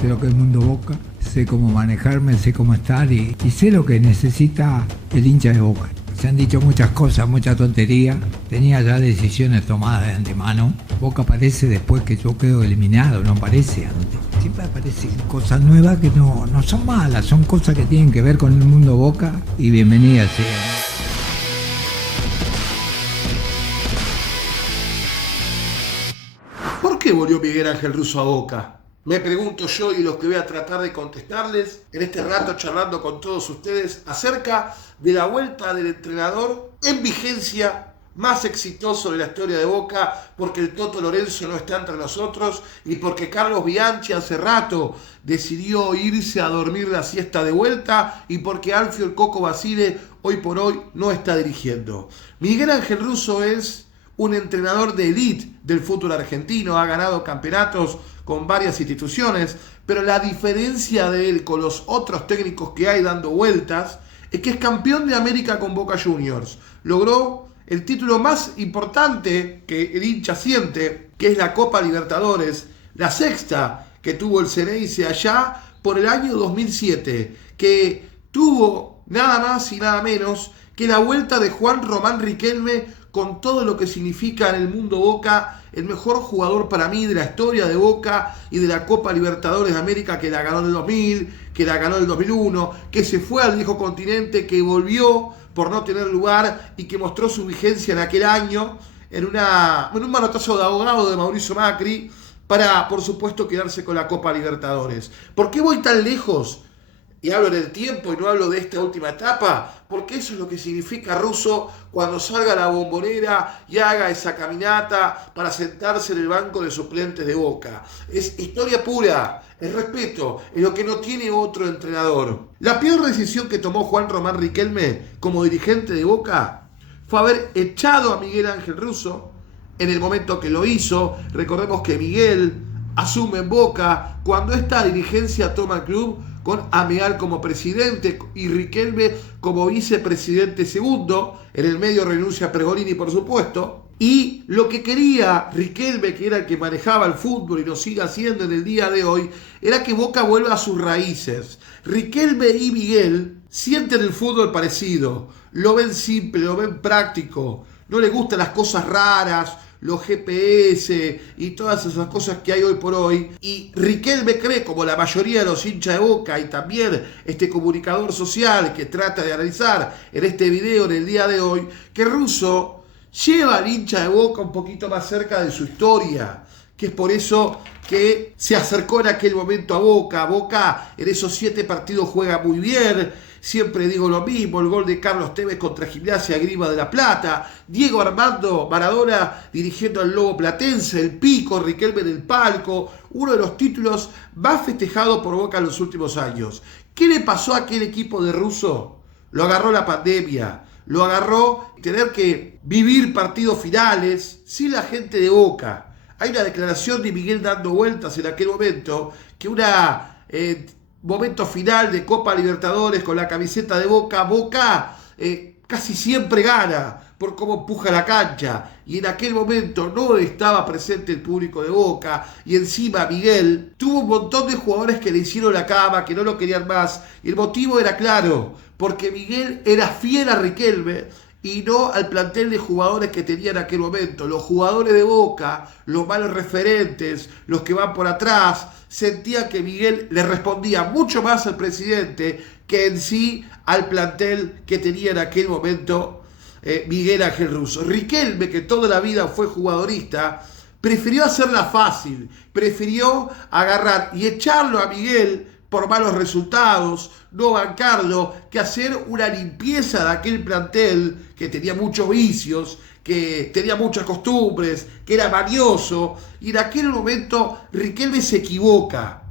sé lo que es el mundo Boca, sé cómo manejarme, sé cómo estar y sé lo que necesita el hincha de Boca. Se han dicho muchas cosas, mucha tontería, tenía ya decisiones tomadas de antemano. Boca aparece después que yo quedo eliminado, no aparece antes. Siempre aparecen cosas nuevas que no son malas, son cosas que tienen que ver con el mundo Boca y bienvenidas sean. ¿Por qué volvió Miguel Ángel Russo a Boca? Me pregunto yo y los que voy a tratar de contestarles en este rato charlando con todos ustedes acerca de la vuelta del entrenador en vigencia más exitoso de la historia de Boca, porque el Toto Lorenzo no está entre nosotros y porque Carlos Bianchi hace rato decidió irse a dormir la siesta de vuelta y porque Alfio el Coco Basile hoy por hoy no está dirigiendo. Miguel Ángel Russo es un entrenador de élite del fútbol argentino, ha ganado campeonatos con varias instituciones, pero la diferencia de él con los otros técnicos que hay dando vueltas es que es campeón de América con Boca Juniors. Logró el título más importante que el hincha siente, que es la Copa Libertadores, la sexta que tuvo el Ceneice allá por el año 2007, que tuvo nada más y nada menos que la vuelta de Juan Román Riquelme con todo lo que significa en el mundo Boca, el mejor jugador para mí de la historia de Boca y de la Copa Libertadores de América, que la ganó en el 2000, que la ganó en el 2001, que se fue al viejo continente, que volvió por no tener lugar y que mostró su vigencia en aquel año en un manotazo de ahogado de Mauricio Macri para, por supuesto, quedarse con la Copa Libertadores. ¿Por qué voy tan lejos? Y hablo del tiempo y no hablo de esta última etapa, porque eso es lo que significa Russo cuando salga a la Bombonera y haga esa caminata para sentarse en el banco de suplentes de Boca. Es historia pura, es respeto, es lo que no tiene otro entrenador. La peor decisión que tomó Juan Román Riquelme como dirigente de Boca fue haber echado a Miguel Ángel Russo en el momento que lo hizo. Recordemos que Miguel asume en Boca cuando esta dirigencia toma el club con Ameal como presidente y Riquelme como vicepresidente segundo. En el medio renuncia Pregolini, por supuesto. Y lo que quería Riquelme, que era el que manejaba el fútbol y lo sigue haciendo en el día de hoy, era que Boca vuelva a sus raíces. Riquelme y Miguel sienten el fútbol parecido, lo ven simple, lo ven práctico, no les gustan las cosas raras, los GPS y todas esas cosas que hay hoy por hoy. Y Riquelme cree, como la mayoría de los hinchas de Boca y también este comunicador social que trata de analizar en este video en el día de hoy, que Russo lleva al hincha de Boca un poquito más cerca de su historia, que es por eso que se acercó en aquel momento a Boca. Boca en esos 7 partidos juega muy bien. Siempre digo lo mismo, el gol de Carlos Tevez contra Gimnasia Grima de la Plata, Diego Armando Maradona dirigiendo al Lobo Platense, el Pico, Riquelme en el palco, uno de los títulos más festejados por Boca en los últimos años. ¿Qué le pasó a aquel equipo de Russo? Lo agarró la pandemia, lo agarró tener que vivir partidos finales sin la gente de Boca. Hay una declaración de Miguel dando vueltas en aquel momento, que momento final de Copa Libertadores con la camiseta de Boca, Boca casi siempre gana por cómo empuja la cancha, y en aquel momento no estaba presente el público de Boca, y encima Miguel tuvo un montón de jugadores que le hicieron la cama, que no lo querían más, y el motivo era claro, porque Miguel era fiel a Riquelme y no al plantel de jugadores que tenía en aquel momento. Los jugadores de Boca, los malos referentes, los que van por atrás, sentían que Miguel le respondía mucho más al presidente que en sí al plantel que tenía en aquel momento Miguel Ángel Russo. Riquelme, que toda la vida fue jugadorista, prefirió hacerla fácil, prefirió agarrar y echarlo a Miguel por malos resultados, no bancarlo, que hacer una limpieza de aquel plantel que tenía muchos vicios, que tenía muchas costumbres, que era manioso, y en aquel momento Riquelme se equivoca.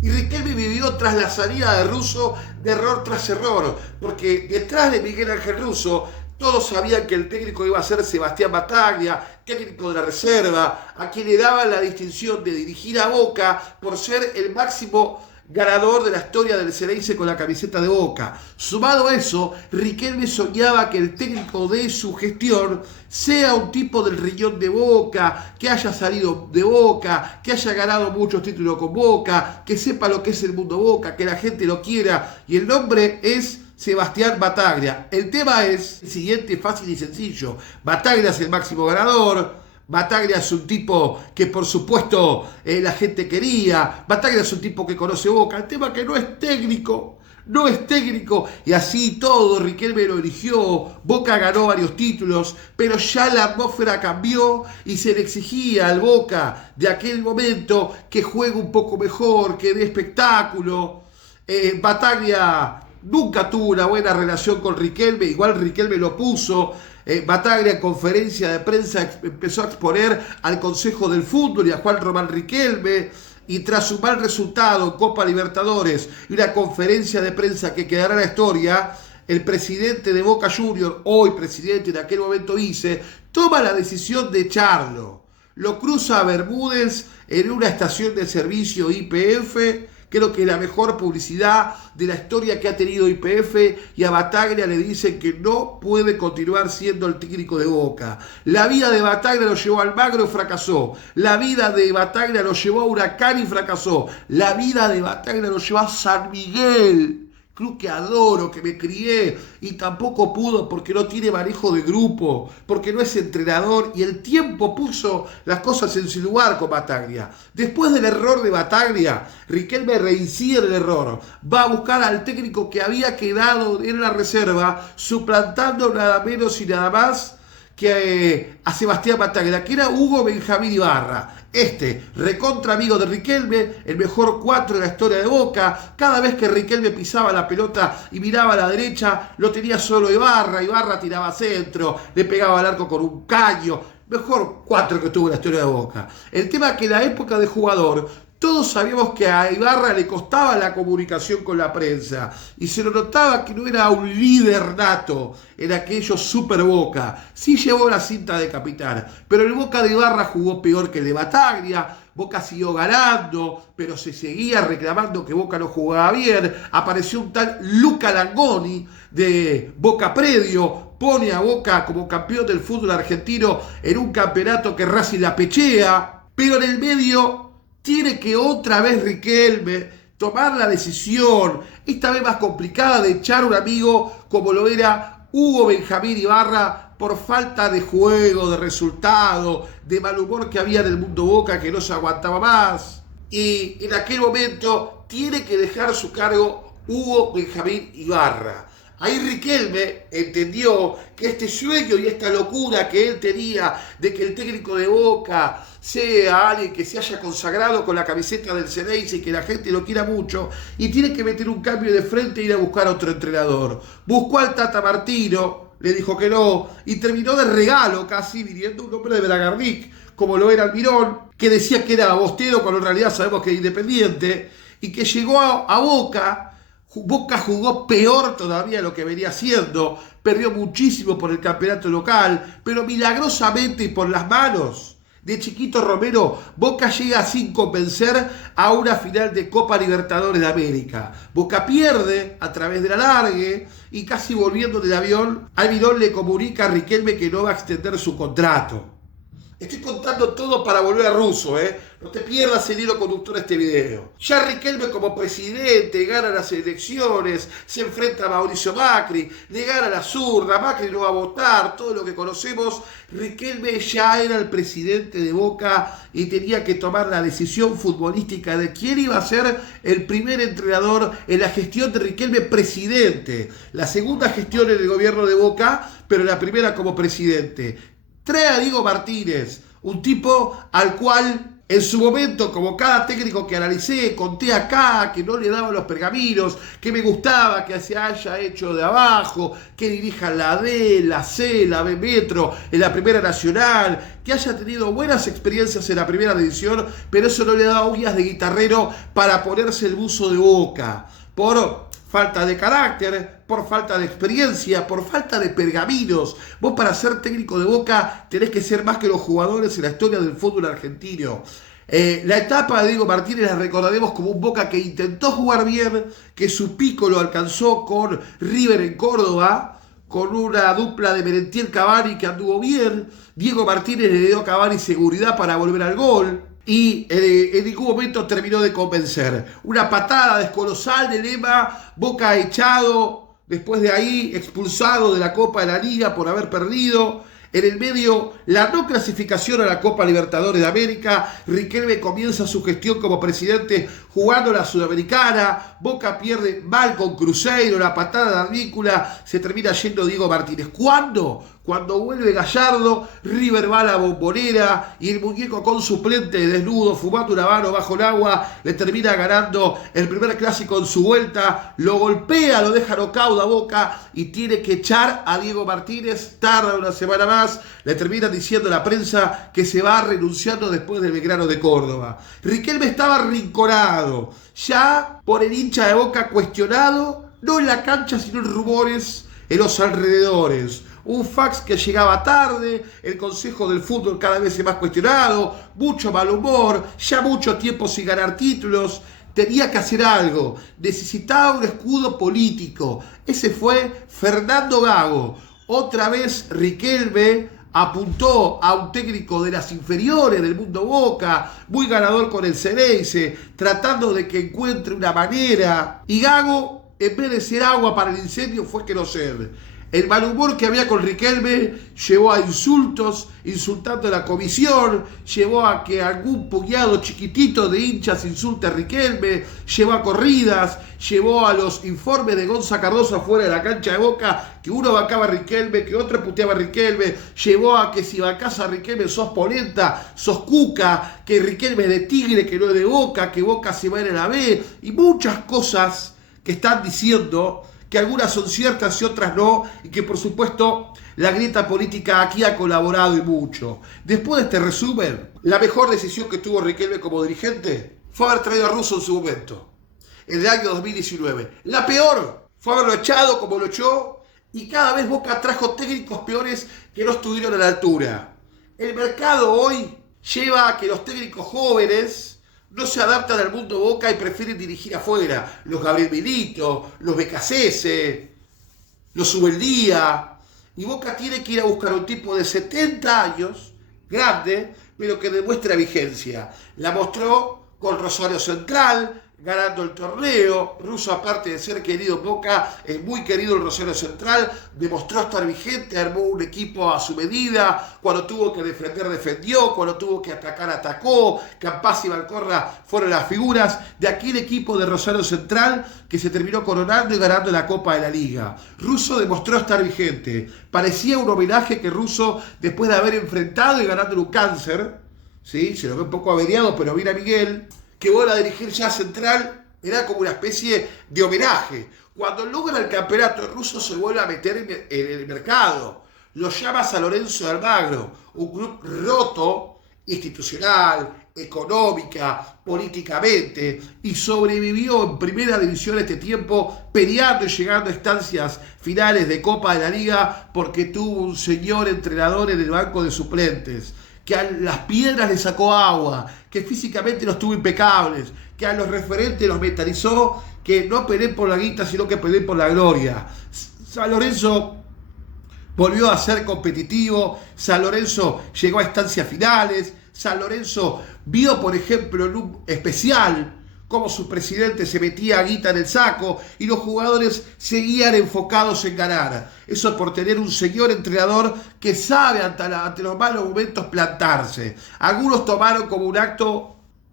Y Riquelme vivió tras la salida de Russo de error tras error, porque detrás de Miguel Ángel Russo Todos sabían que el técnico iba a ser Sebastián Battaglia, técnico de la reserva, a quien le daban la distinción de dirigir a Boca por ser el máximo ganador de la historia del Xeneize con la camiseta de Boca. Sumado a eso, Riquelme soñaba que el técnico de su gestión sea un tipo del riñón de Boca, que haya salido de Boca, que haya ganado muchos títulos con Boca, que sepa lo que es el mundo Boca, que la gente lo quiera, y el nombre es Sebastián Battaglia. El tema es el siguiente, fácil y sencillo. Battaglia es el máximo ganador. Battaglia es un tipo que por supuesto la gente quería. Battaglia es un tipo que conoce Boca. El tema es que no es técnico. No es técnico. Y así todo, Riquelme lo eligió. Boca ganó varios títulos. Pero ya la atmósfera cambió y se le exigía al Boca de aquel momento que juegue un poco mejor, que dé espectáculo. Battaglia nunca tuvo una buena relación con Riquelme, igual Riquelme lo puso. Battaglia en conferencia de prensa empezó a exponer al Consejo del Fútbol y a Juan Román Riquelme, y tras un mal resultado en Copa Libertadores y una conferencia de prensa que quedará en la historia, el presidente de Boca Juniors, hoy presidente, en aquel momento vice, toma la decisión de echarlo. Lo cruza a Bermúdez en una estación de servicio YPF. Creo que la mejor publicidad de la historia que ha tenido YPF, y a Battaglia le dicen que no puede continuar siendo el técnico de Boca. La vida de Battaglia lo llevó al Magro y fracasó. La vida de Battaglia lo llevó a Huracán y fracasó. La vida de Battaglia lo llevó a San Miguel, club que adoro, que me crié, y tampoco pudo porque no tiene manejo de grupo, porque no es entrenador, y el tiempo puso las cosas en su lugar con Battaglia. Después del error de Battaglia, Riquelme reincide en el error, va a buscar al técnico que había quedado en la reserva, suplantando nada menos y nada más que a Sebastián Battaglia, que era Hugo Benjamín Ibarra. Recontra amigo de Riquelme, el mejor 4 de la historia de Boca. Cada vez que Riquelme pisaba la pelota y miraba a la derecha, lo tenía solo Ibarra. Ibarra tiraba centro, le pegaba al arco con un caño. Mejor 4 que tuvo en la historia de Boca. El tema es que en la época de jugador, todos sabíamos que a Ibarra le costaba la comunicación con la prensa y se lo notaba que no era un líder nato en aquellos Super Boca. Sí llevó la cinta de capitán, pero el Boca de Ibarra jugó peor que el de Battaglia. Boca siguió ganando, pero se seguía reclamando que Boca no jugaba bien. Apareció un tal Luca Langoni de Boca Predio, pone a Boca como campeón del fútbol argentino en un campeonato que Racing la pechea, pero en el medio tiene que otra vez Riquelme tomar la decisión, esta vez más complicada, de echar a un amigo como lo era Hugo Benjamín Ibarra por falta de juego, de resultado, de mal humor que había en el mundo Boca, que no se aguantaba más. Y en aquel momento tiene que dejar su cargo Hugo Benjamín Ibarra. Ahí Riquelme entendió que este sueño y esta locura que él tenía de que el técnico de Boca sea alguien que se haya consagrado con la camiseta del Xeneize y que la gente lo quiera mucho, y tiene que meter un cambio de frente e ir a buscar a otro entrenador. Buscó al Tata Martino, le dijo que no, y terminó de regalo casi viniendo un hombre de Bragarnik, como lo era Almirón, que decía que era bostero cuando en realidad sabemos que es independiente, y que llegó a Boca. Boca jugó peor todavía de lo que venía haciendo, perdió muchísimo por el campeonato local, pero milagrosamente y por las manos de Chiquito Romero, Boca llega sin convencer a una final de Copa Libertadores de América. Boca pierde a través del alargue y casi volviendo del avión, Almirón le comunica a Riquelme que no va a extender su contrato. Estoy contando todo para volver a Russo, No te pierdas el hilo conductor de este video. Ya Riquelme como presidente gana las elecciones, se enfrenta a Mauricio Macri, le gana la zurda, Macri no va a votar, todo lo que conocemos. Riquelme ya era el presidente de Boca y tenía que tomar la decisión futbolística de quién iba a ser el primer entrenador en la gestión de Riquelme presidente. La segunda gestión en el gobierno de Boca, pero la primera como presidente. Trae a Diego Martínez, un tipo al cual en su momento, como cada técnico que analicé, conté acá que no le daban los pergaminos, que me gustaba que se haya hecho de abajo, que dirija la D, la C, la B Metro, en la Primera Nacional, que haya tenido buenas experiencias en la Primera División, pero eso no le daba uñas de guitarrero para ponerse el buzo de Boca. Por falta de carácter, por falta de experiencia, por falta de pergaminos. Vos para ser técnico de Boca tenés que ser más que los jugadores en la historia del fútbol argentino. La etapa de Diego Martínez la recordaremos como un Boca que intentó jugar bien, que su pico lo alcanzó con River en Córdoba, con una dupla de Merentiel-Cavani que anduvo bien. Diego Martínez le dio a Cavani seguridad para volver al gol y en ningún momento terminó de convencer. Una patada descolosal de Lema, Boca echado, después de ahí expulsado de la Copa de la Liga por haber perdido. En el medio, la no clasificación a la Copa Libertadores de América. Riquelme comienza su gestión como presidente jugando la Sudamericana. Boca pierde mal con Cruzeiro, la patada de Advíncula, se termina yendo Diego Martínez. ¿Cuándo? Cuando vuelve Gallardo, River va a la Bombonera y el muñeco con suplente desnudo, fumando un habano bajo el agua, le termina ganando el primer clásico en su vuelta, lo golpea, lo deja knockout a Boca y tiene que echar a Diego Martínez. Tarda una semana más, le termina diciendo a la prensa que se va renunciando después del Belgrano de Córdoba. Riquelme estaba arrinconado, ya por el hincha de Boca cuestionado, no en la cancha sino en rumores en los alrededores. Un fax que llegaba tarde, el Consejo del Fútbol cada vez más cuestionado, mucho mal humor, ya mucho tiempo sin ganar títulos. Tenía que hacer algo, necesitaba un escudo político. Ese fue Fernando Gago. Otra vez Riquelme apuntó a un técnico de las inferiores del mundo Boca, muy ganador con el Ceneice, tratando de que encuentre una manera. Y Gago, en vez de ser agua para el incendio, fue queroseno. El mal humor que había con Riquelme llevó a insultos, insultando a la comisión, llevó a que algún puñado chiquitito de hinchas insulte a Riquelme, llevó a corridas, llevó a los informes de Gonza Cardoso afuera de la cancha de Boca, que uno bancaba a Riquelme, que otro puteaba a Riquelme, llevó a que si bancás a Riquelme sos polenta, sos cuca, que Riquelme es de Tigre, que no es de Boca, que Boca se va a ir a la B, y muchas cosas que están diciendo que algunas son ciertas y otras no, y que por supuesto la grieta política aquí ha colaborado y mucho. Después de este resumen, la mejor decisión que tuvo Riquelme como dirigente fue haber traído a Russo en su momento, en el año 2019. La peor fue haberlo echado como lo echó, y cada vez Boca trajo técnicos peores que no estuvieron a la altura. El mercado hoy lleva a que los técnicos jóvenes no se adaptan al mundo Boca y prefieren dirigir afuera. Los Gabriel Milito, los Becasese, los Subeldía. Y Boca tiene que ir a buscar un tipo de 70 años, grande, pero que demuestre vigencia. La mostró con Rosario Central, ganando el torneo. Russo, aparte de ser querido en Boca, es muy querido el Rosario Central, demostró estar vigente, armó un equipo a su medida, cuando tuvo que defender, defendió, cuando tuvo que atacar, atacó. Campazzo y Valcorra fueron las figuras de aquel equipo de Rosario Central que se terminó coronando y ganando la Copa de la Liga. Russo demostró estar vigente, parecía un homenaje que Russo, después de haber enfrentado y ganando un cáncer, ¿sí? Se lo ve un poco averiado, pero mira Miguel, que vuelve a dirigir ya Central, era como una especie de homenaje. Cuando logra el campeonato, el Russo se vuelve a meter en el mercado. Lo llama a San Lorenzo de Almagro, un club roto, institucional, económica, políticamente, y sobrevivió en primera división este tiempo, peleando y llegando a instancias finales de Copa de la Liga, porque tuvo un señor entrenador en el banco de suplentes, que a las piedras le sacó agua, que físicamente los tuvo impecables, que a los referentes los mentalizó, que no peleen por la guita, sino que peleen por la gloria. San Lorenzo volvió a ser competitivo, San Lorenzo llegó a instancias finales, San Lorenzo vio, por ejemplo, en un especial, cómo su presidente se metía a guita en el saco y los jugadores seguían enfocados en ganar. Eso por tener un señor entrenador que sabe ante los malos momentos plantarse. Algunos tomaron como un acto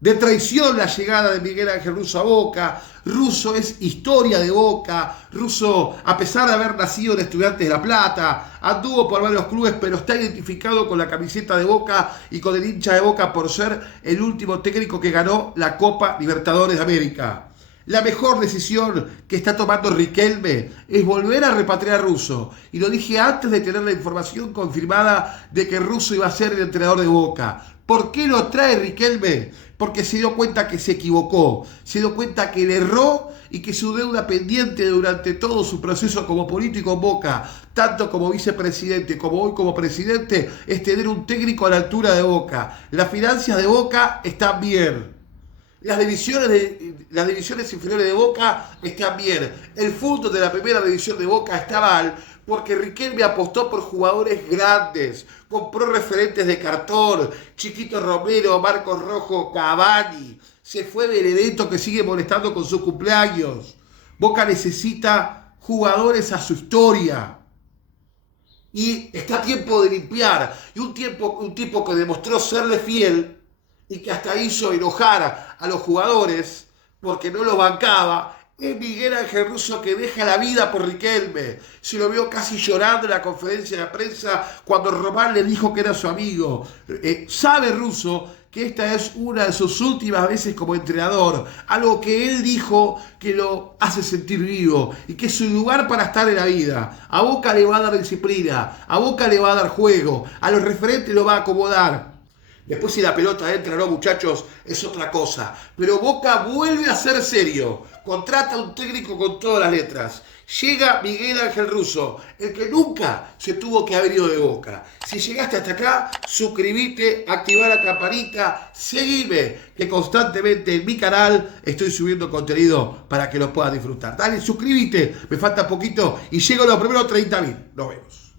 de traición la llegada de Miguel Ángel Russo a Boca. Russo es historia de Boca. Russo, a pesar de haber nacido en Estudiantes de La Plata, anduvo por varios clubes, pero está identificado con la camiseta de Boca y con el hincha de Boca por ser el último técnico que ganó la Copa Libertadores de América. La mejor decisión que está tomando Riquelme es volver a repatriar a Russo. Y lo dije antes de tener la información confirmada de que Russo iba a ser el entrenador de Boca. ¿Por qué lo trae Riquelme? Porque se dio cuenta que se equivocó, se dio cuenta que le erró y que su deuda pendiente durante todo su proceso como político en Boca, tanto como vicepresidente como hoy como presidente, es tener un técnico a la altura de Boca. Las finanzas de Boca están bien. Las divisiones inferiores de Boca están bien. El fútbol de la primera división de Boca está mal porque Riquelme apostó por jugadores grandes, compró referentes de cartón, Chiquito Romero, Marcos Rojo, Cavani, se fue Benedetto que sigue molestando con su cumpleaños. Boca necesita jugadores a su historia. Y está a tiempo de limpiar. Y un tipo que demostró serle fiel y que hasta hizo enojar a los jugadores porque no lo bancaba, es Miguel Ángel Russo, que deja la vida por Riquelme. Se lo vio casi llorando en la conferencia de prensa cuando Román le dijo que era su amigo. Sabe Russo que esta es una de sus últimas veces como entrenador, algo que él dijo que lo hace sentir vivo y que es su lugar para estar en la vida. A Boca le va a dar disciplina, a Boca le va a dar juego, a los referentes lo va a acomodar. Después si la pelota entra o no, muchachos, es otra cosa. Pero Boca vuelve a ser serio. Contrata a un técnico con todas las letras. Llega Miguel Ángel Russo, el que nunca se tuvo que haber ido de Boca. Si llegaste hasta acá, suscribite, activa la campanita, seguime, que constantemente en mi canal estoy subiendo contenido para que lo puedas disfrutar. Dale, suscríbete, me falta poquito y llego a los primeros 30.000. Nos vemos.